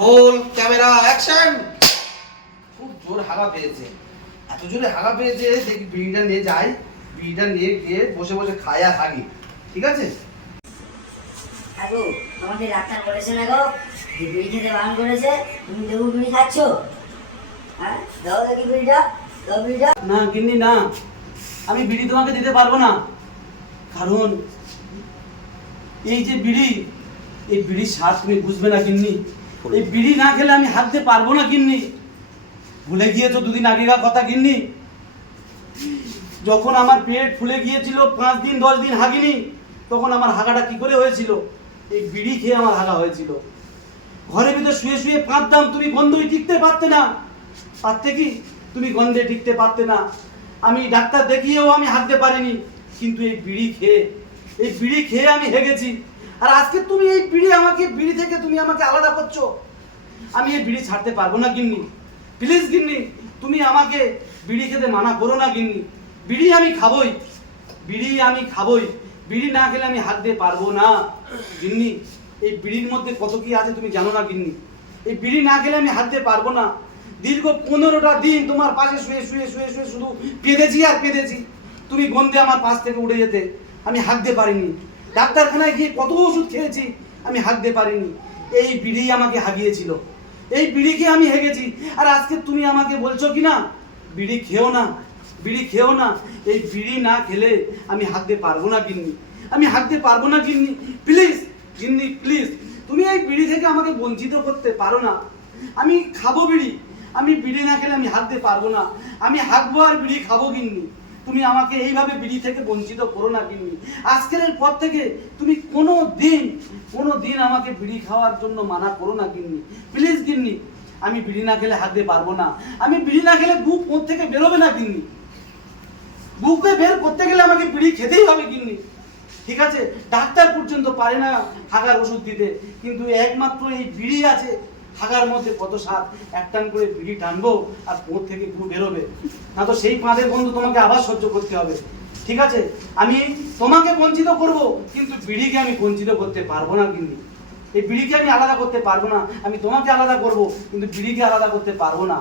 Roll camera action. খুব জোর হাগা পেয়েছে, এত জোরে হাগা পেয়েছে দেখি বিড়িটা নিয়ে যাই, বিড়িটা নিয়ে গিয়ে বসে বসে খাই আর হাগি। ঠিক আছে কাকু, তোমাকে ডাক্তার বলেছে না গো যে বিড়ি খেতে বারণ করেছে, তুমি লেবু বিড়ি খাচ্ছ? হ্যাঁ, দাও দেখি বিড়িটা, দাও বিড়িটা। না গিন্নি না, আমি বিড়ি তোমাকে দিতে পারবো না। কারণ এই যে বিড়ি, এই বিড়ির স্বাদ তুমি বুঝবে না গিন্নি। এই বিড়ি না খেলে আমি হাঁটতে পারবো না গিন্নি। ভুলে গিয়েছো দুদিন আগেকার কথা গিন্নি, যখন আমার পেট ফুলে গিয়েছিল 5 দিন 10 দিন হাগিনি, তখন আমার হাগাটা কি করে হয়েছিল? এই বিড়ি খেয়ে আমার হাগা হয়েছিল। ঘরের ভিতর শুয়ে শুয়ে কাঁদতাম, তুমি গন্ধই টিকতে পারতে না। পারতে কি? তুমি গন্ধে টিকতে পারতে না। আমি ডাক্তার দেখিয়েও আমি হাঁটতে পারিনি, কিন্তু এই বিড়ি খেয়ে আমি হেগেছি। আর আজকে তুমি এই বিড়ি থেকে তুমি আমাকে আলাদা করছো। আমি এই বিড়ি ছাড়তে পারবো না গিন্নি। প্লিজ গিন্নি, তুমি আমাকে বিড়ি খেতে মানা করো না গিন্নি। বিড়ি আমি খাবই, বিড়ি না খেলে আমি হাঁটতে পারবো না গিন্নি। এই বিড়ির মধ্যে কত কি আছে তুমি জানো না গিন্নি। এই বিড়ি না খেলে আমি হাঁটতে পারবো না। দীর্ঘ 15টা দিন তোমার পাশে শুয়ে শুয়ে শুয়ে শুয়ে শুধু কেঁদেছি আর কেঁদেছি। তুমি গন্ধে আমার পাশ থেকে উঠে যেতে, আমি হাঁটতে পারিনি। ডাক্তারখানায় গিয়ে কত ওষুধ খেয়েছি, আমি হাঁটতে পারিনি। এই বিড়ি আমাকে হাগিয়েছিল, এই বিড়িকে আমি হেগেছি। আর আজকে তুমি আমাকে বলছো কি না বিড়ি খেও না, বিড়ি খেও না। এই বিড়ি না খেলে আমি হাঁটতে পারবো না গিন্নি, আমি হাঁটতে পারবো না গিন্নি। প্লিজ গিন্নি প্লিজ, তুমি এই বিড়ি থেকে আমাকে বঞ্চিত করতে পারো না। আমি খাবো বিড়ি, আমি বিড়ি না খেলে আমি হাঁটতে পারবো না। আমি হাঁটবো আর বিড়ি খাবো গিন্নি। তুমি আমাকে এইভাবে বিড়ি থেকে বঞ্চিত করো না গিন্নি। আজকের পর থেকে তুমি কোনো দিন আমাকে বিড়ি খাওয়ার জন্য মানা করো না গিন্নি। প্লিজ গিন্নি, আমি বিড়ি না খেলে হাঁটতে পারবো না। আমি বিড়ি না খেলে বুক মুখ থেকে বেরোবে না গিন্নি। বুকে বের করতে গেলে আমাকে বিড়ি খেতেই হবে গিন্নি। ঠিক আছে, ডাক্তার পর্যন্ত পারে না হাগার ওষুধ দিতে, কিন্তু একমাত্র এই বিড়ি আছে। হাগার মধ্যে কত স্বাদ, একটান করে বিড়ি টানবো আর মুখ থেকে গু বেরোবে না, তো সেই পাঁদের গন্ধ তোমাকে আবার সহ্য করতে হবে। ঠিক আছে, আমি তোমাকে বঞ্চিত করব, কিন্তু বিড়িকে আমি বঞ্চিত করতে পারবো না গিন্নি। এই বিড়িকে আমি আলাদা করতে পারবো না। আমি তোমাকে আলাদা করব, কিন্তু বিড়িকে আলাদা করতে পারবো না।